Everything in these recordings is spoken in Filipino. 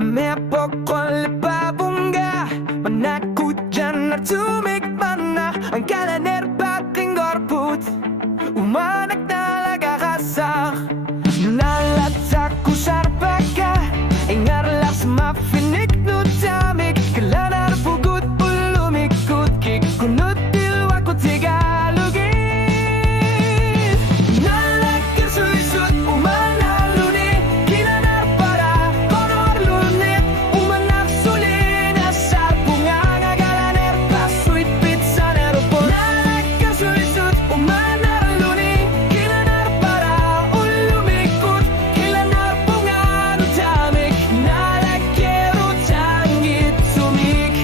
med pokkollepa bunga Manakut dyan natumik mana Ang kalaner pating gorput Umanak talaga kasak Nalatak ko sarpaka Ingarlas mafinik no tamik Kalanar pugut ulumikut Kikunut dilwa ko tigalugin Nalakir suisut umanaluni Kinanar para konor lunit Umanak sulin asar bunganga galaner pasuit pizza neropon Nalakir suisut umanaluni Kinanar para ulumikut Kilanar bungano tamik Nalakiro tanggit sumik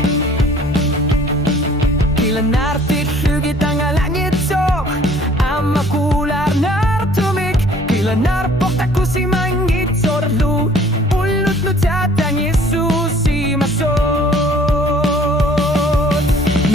Kilanar titugit ang langit so Ama kular nartumik Kilanar poktaku si mangit sorlu Ulut nu tatang Yesus si masot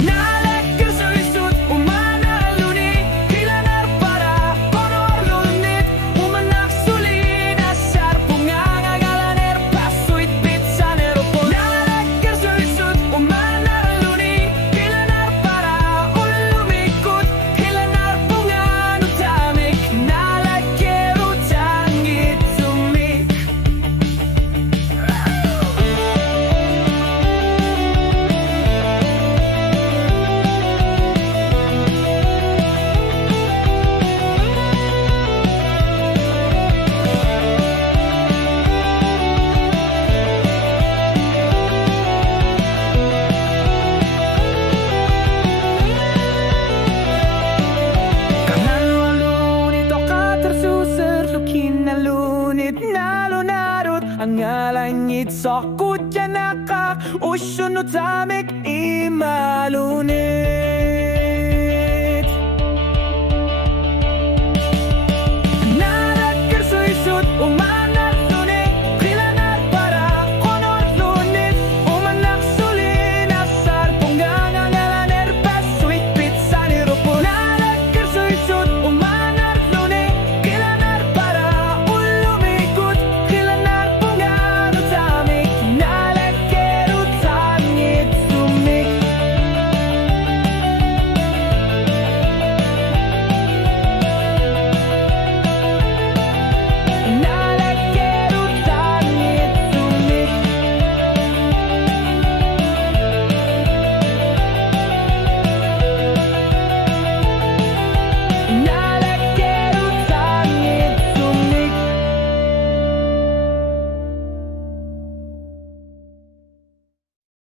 Nalakir suisut umanaluni Kilanar para konor lunit Umanak sulin asar bunganga galaner pasuit pizza neropon Nalakir suisut umanaluni Kilanar para ulumikut Kilanar bungano tamik Nalakiro tanggit sumik Kanan walunit o katersuser Lukin na lunit na lunarot Ang alangit sa kutya nakak Usyo no tamik imalunit